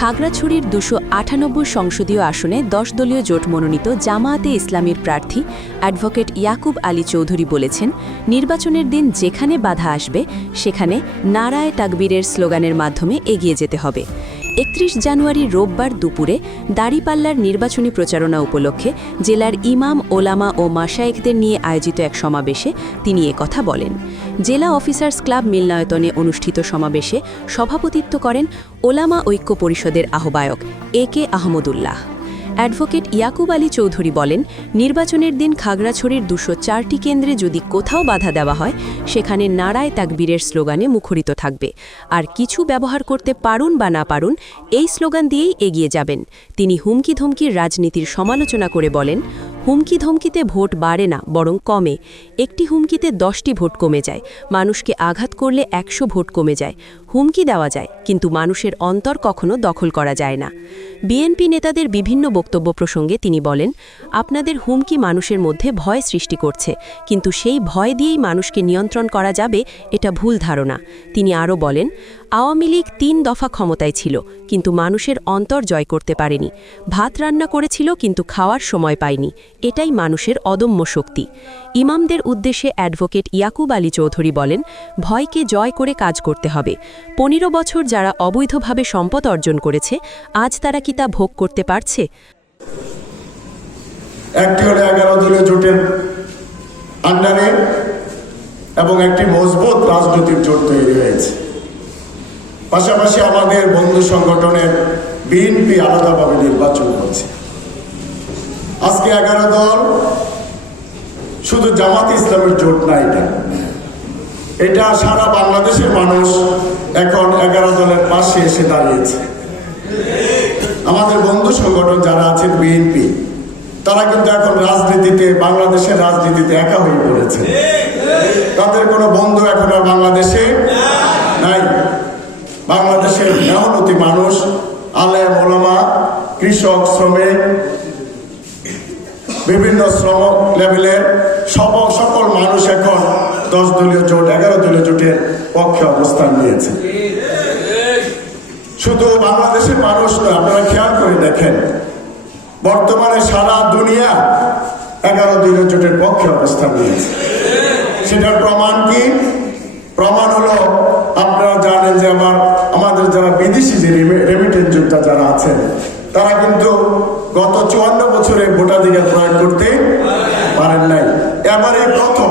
খাগড়াছড়ির ২৯৮ সংসদীয় আসনে ১০ দলীয় জোট মনোনীত জামায়াতে ইসলামীর প্রার্থী অ্যাডভোকেট ইয়াকুব আলী চৌধুরী বলেছেন, নির্বাচনের দিন যেখানে বাধা আসবে সেখানে নারায়ে তাকবীরের স্লোগানের মাধ্যমে এগিয়ে যেতে হবে। ৩১ জানুয়ারি রোববার দুপুরে দাঁড়িপাল্লার নির্বাচনী প্রচারণা উপলক্ষে জেলার ইমাম, ওলামা ও মাশায়েখদের নিয়ে আয়োজিত এক সমাবেশে তিনি কথা বলেন। জেলা অফিসার্স ক্লাব মিলনায়তনে অনুষ্ঠিত সমাবেশে সভাপতিত্ব করেন ওলামা ঐক্য পরিষদের আহ্বায়ক একে আহমদুল্লাহ। অ্যাডভোকেট ইয়াকুব আলী চৌধুরী বলেন, নির্বাচনের দিন খাগড়াছড়ির ২০৪টি কেন্দ্রে যদি কোথাও বাধা দেওয়া হয় সেখানে নারায়ে তাকবীরের স্লোগানে মুখরিত থাকবে, আর কিছু ব্যবহার করতে পারুন বা না পারুন এই স্লোগান দিয়েই এগিয়ে যাবেন। তিনি হুমকি ধমকির রাজনীতির সমালোচনা করে বলেন, হুমকি ধমকিতে ভোট বাড়ে না, বরং কমে। একটি হুমকিতে 10টি ভোট কমে যায়। মানুষকে আঘাত করলে 100 ভোট কমে যায়। হুমকি দেওয়া যায়, কিন্তু মানুষের অন্তর কখনো দখল করা যায় না। বিএনপি নেতাদের বিভিন্ন বক্তব্য প্রসঙ্গে তিনি বলেন, আপনাদের হুমকি মানুষের মধ্যে ভয় সৃষ্টি করছে, কিন্তু সেই ভয় দিয়েই মানুষকে নিয়ন্ত্রণ করা যাবে এটা ভুল ধারণা। তিনি আরও বলেন, আওয়ামী লীগ 3 দফা ক্ষমতায় ছিল, কিন্তু মানুষের অন্তর জয় করতে পারেনি। ভাত রান্না করেছিল, কিন্তু খাওয়ার সময় পায়নি। এটাই মানুষের অদম্য শক্তি। ইমামদের উদ্দেশ্যে অ্যাডভোকেট ইয়াকুব আলী চৌধুরী বলেন, ভয়কে জয় করে কাজ করতে হবে। 15 বছর যারা অবৈধভাবে সম্পদ অর্জন করেছে, আজ তারা কি তা ভোগ করতে পারছে? একটি হলো 11 দলীয় জোটের আন্ডারে এবং একটি মজবুত রাজনৈতিক জোট তৈরি হয়েছে। পাশাপাশি আমাদের বন্ধু সংগঠনের বিএনপি আলাদাভাবে নির্বাচন করছে। আজকে 11 দল, শুধু জামায়াতে ইসলামের জোট না, এটা সারা বাংলাদেশের মানুষ এখন 11 দলের পাশে এসে দাঁড়িয়েছে। আমাদের বন্ধু সংগঠন যারা আছেন বিএনপি, তারা কিন্তু এখন রাজনীতিতে, বাংলাদেশের রাজনীতিতে একা হয়ে পড়েছে। তাদের কোনো বন্ধু এখন আর বাংলাদেশে নাই। বাংলাদেশের মেহনতি মানুষ, আলেম, ওলামা, কৃষক, শ্রমিক, বিভিন্ন শ্রম লেভেলের সকল মানুষ এখন 10 দলীয় জোট, 11 দলীয় জোটের পক্ষে অবস্থান নিয়েছে। শুধু বাংলাদেশের মানুষ নয়, আপনারা খেয়াল করে দেখেন, বর্তমানে সারা দুনিয়া 11 দলীয় জোটের পক্ষে অবস্থান নিয়েছে। সেটার প্রমাণ কি? প্রমাণ হলো, আপনারা জানেন যে আমাদের যারা বিদেশি যে রেমিটেন্স যোদ্ধা যারা আছেন, তারা কিন্তু গত 54 বছরে ভোটাধিকার প্রয়োগ করতে পারেন নাই। এবারে প্রথম,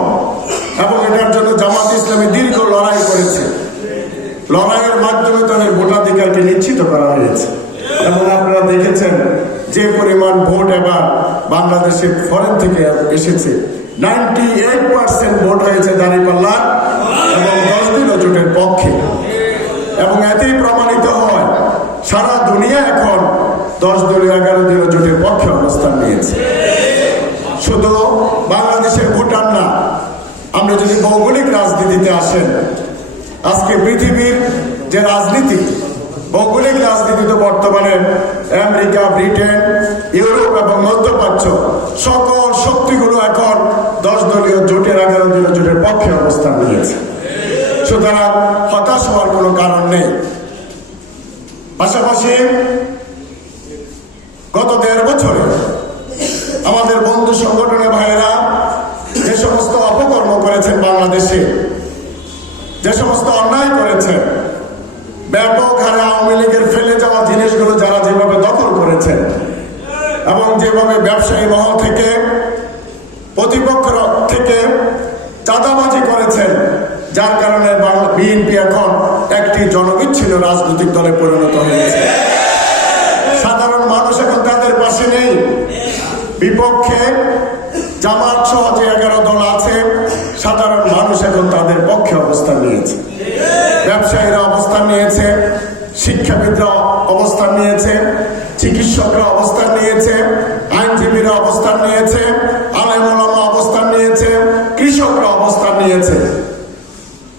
এবং এটার জন্য জামায়াতে ইসলামী দীর্ঘ লড়াই করেছে। লড়াইয়ের মাধ্যমে তাদের ভোটাধিকারকে নিশ্চিত করা হয়েছে। এবং আপনারা দেখেছেন যে পরিমাণ ভোট এবার বাংলাদেশে ফরেন থেকে এসেছে, 98% ভোট হয়েছে দাঁড়িপাল্লা এবং 10 দলীয় জোটের পক্ষে। এবং এতেই প্রমাণিত হয় সারা দুনিয়া এখন 10 দলীয় 11 দলীয় জোটের পক্ষে অবস্থান নিয়েছে। শুধু বাংলাদেশের ভোটার না, আমরা যদি ভৌগোলিক রাজনীতিতে আসেন, আজকে পৃথিবীর যে রাজনীতি, ভৌগোলিক রাজনীতিতে বর্তমানে আমেরিকা, ব্রিটেন, ইউরোপ এবং মধ্যপ্রাচ্য সকল শক্তিগুলো এখন 10 দলীয় জোটের 11 দলীয় জোটের পক্ষে অবস্থান নিয়েছে। সুতরাং হতাশ হওয়ার কোনো কারণ নেই। পাশাপাশি গত 1.5 বছরে আমাদের বন্ধু সংগঠনের ভাইয়েরা যে সমস্ত অপকর্ম করেছেন, বাংলাদেশে যে সমস্ত অন্যায় করেছেন, ব্যাপক হারে আওয়ামী লীগের ফেলে যাওয়া জিনিসগুলো যারা যেভাবে দখল করেছেন এবং যেভাবে ব্যবসায়ী মহল থেকে, প্রতিপক্ষ থেকে চাঁদাবাজি করেছেন, যার কারণে বিএনপি এখন একটি জনবিচ্ছিন্ন রাজনৈতিক দলে পরিণত হয়েছে। সাধারণ মানুষ এখন তাদের পাশে নেই। বিপক্ষে জামাত সহ যে 11 দল আছে, সাধারণ মানুষ এখন তাদের পক্ষে অবস্থান নিয়েছে। ব্যবসায়ীরা অবস্থান নিয়েছে, শিক্ষাবিদরা অবস্থান নিয়েছে, চিকিৎসকরা অবস্থান নিয়েছে, আইনজীবীরা অবস্থান নিয়েছে, আলেম ওলামা অবস্থান নিয়েছে, কৃষকরা অবস্থান নিয়েছে।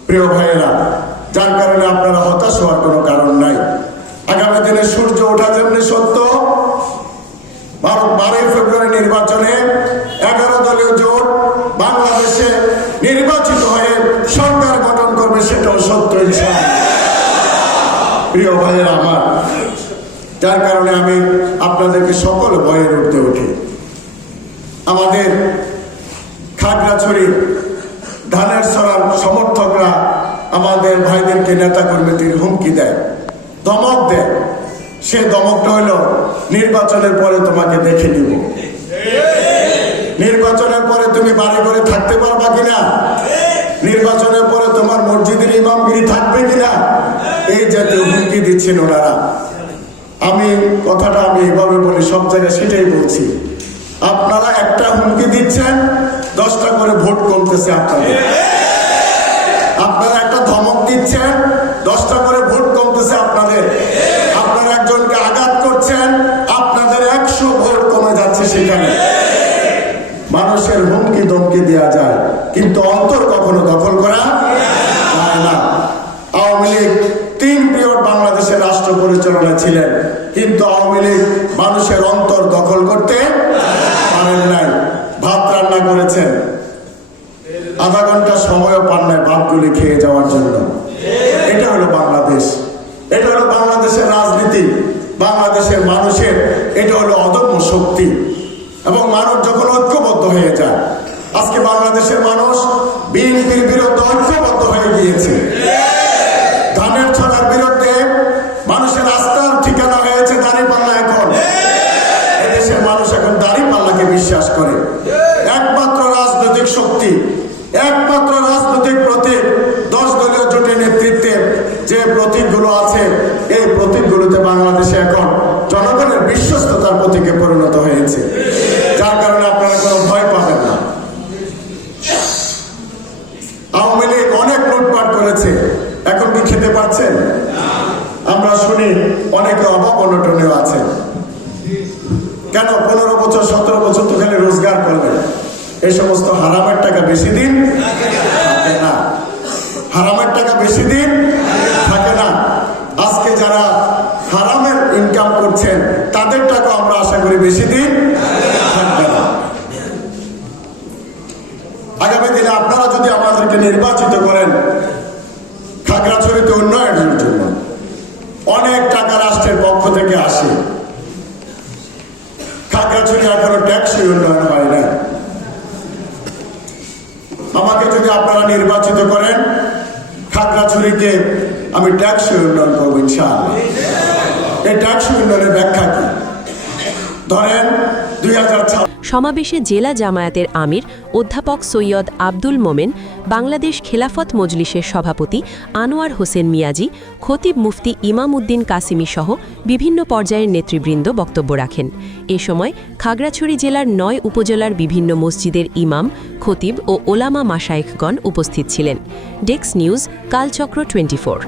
প্রিয় ভাইয়েরা, যার কারণে আপনারা হতাশ হওয়ার কোনো কারণ নাই। আগামী দিনে সূর্য ওঠা যেমনি সত্য, 12 ফেব্রুয়ারি নির্বাচনে 11 দলীয় জোট বাংলাদেশে নির্বাচিত হয়ে সরকার গঠন করবে, সেটাও সত্য ইনশাআল্লাহ। প্রিয় ভাইয়েরা আমার, যার কারণে আমি আপনাদেরকে সকল ভয়ের উঠতে উঠি। আমাদের খাগড়াছড়ির ধানের ছড়ার সমর্থকরা আমাদের ভাইদেরকে নেতা কর্মীদের হুমকি দেয়, ধমক দেয়। সে ধমকটা হলো নির্বাচনের পরে তোমাকে দেখে নিব, নির্বাচনের পরে তুমি বাড়ি করে থাকতে পারবা কিনা, নির্বাচনের পরে তোমার মসজিদের ইমামগিরি থাকবে কিনা, এই জাতীয় হুমকি দিচ্ছেন ওনারা। আমি কথাটা এইভাবে বলি, সব জায়গায় সেটাই বলছি। আপনারা একটা হুমকি দিচ্ছেন, 10টা করে ভোট কমতেছে আপনাদের। আপনারা একটা ধমক দিচ্ছেন, 10টা করে ভোট কমতেছে আপনাদের। আপনারা একজনকে আঘাত করছেন, আপনাদের 100 ভোট কমে যাচ্ছে সেখানে। মানুষের হুমকি ধমকি দেওয়া যায়, কিন্তু অন্তর কখনো দখল করা যায় না। আওয়ামী লীগ 3 পিরিয়ড বাংলাদেশের রাষ্ট্র পরিচালনা ছিলেন, কিন্তু আওয়ামী লীগ মানুষের অন্তর দখল করতে পারেন নাই। ভাত রান্না করেছেন, আধা ঘন্টা সময়ও পান নাই ভাতগুলি খেয়ে যাওয়ার জন্য। এটা হলো বাংলাদেশ, এটা হলো বাংলাদেশের রাজনীতি, বাংলাদেশের মানুষের এটা হলো অদম্য শক্তি। এবং মানুষ যখন ঐক্যবদ্ধ হয়ে যায়, আজকে বাংলাদেশের মানুষ বিএনপির বিরুদ্ধে ঐক্যবদ্ধ হয়ে গিয়েছে। ধানের ছড়ার বিরুদ্ধে মানুষের আস্থার ঠিকানা হয়েছে দাঁড়িপাল্লা। এখন এদেশের মানুষ এখন দাঁড়িপাল্লাকে বিশ্বাস করে। একমাত্র রাজনৈতিক শক্তি, একমাত্র রাজনৈতিক প্রতীক 10 দলীয় জোটের নেতৃত্বে যে প্রতীকগুলো আছে, এই প্রতীকগুলোতে বাংলাদেশে এখন জনগণের বিশ্বস্ততার প্রতীকে পরিণত হয়েছে। যার কারণে আপনারা কোনো ভয় পাবেন না। আওয়ামী লীগ অনেক লুটপাট করেছে, এখন কি খেতে পাচ্ছেন? আমরা শুনি অনেকে অভাব অনটনেও আছেন। কেন? 15 বছর 17 বছর তো খালি রোজগার করবেন, এই সমস্ত হারামের টাকা বেশি দিন থাকে না। হারামের টাকা বেশি দিন থাকে না। আজকে যারা হারামের ইনকাম করছেন, তাদের টাকা আমরা আশা করি বেশি দিন থাকবে না। আগামী দিনে আপনারা যদি আমাদেরকে নির্বাচিত করেন, খাগড়াছড়িতে উন্নয়নের জন্য অনেক টাকা রাষ্ট্রের পক্ষ থেকে আসে। খাগড়াছড়ি এখনো ট্যাক্সই উন্নয়ন হয় না। আমাকে যদি আপনারা নির্বাচিত করেন, খাগড়াছড়িকে আমি ট্যাক্সই উন্নয়ন করবো ইনশাআল্লাহ। এই ট্যাক্সই উন্নয়নের ব্যাখ্যা কি? ধরেন 2006 সমাবেশে জেলা জামায়াতের আমির অধ্যাপক সৈয়দ আব্দুল মোমেন, বাংলাদেশ খেলাফত মজলিসের সভাপতি আনোয়ার হোসেন মিয়াজি, খতিব মুফতি ইমাম উদ্দিন কাসিমি সহ বিভিন্ন পর্যায়ের নেতৃবৃন্দ বক্তব্য রাখেন। এ সময় খাগড়াছড়ি জেলার 9 উপজেলার বিভিন্ন মসজিদের ইমাম, খতিব ও ওলামা মাশায়েখগণ উপস্থিত ছিলেন। Desk news, Kalchakra 24।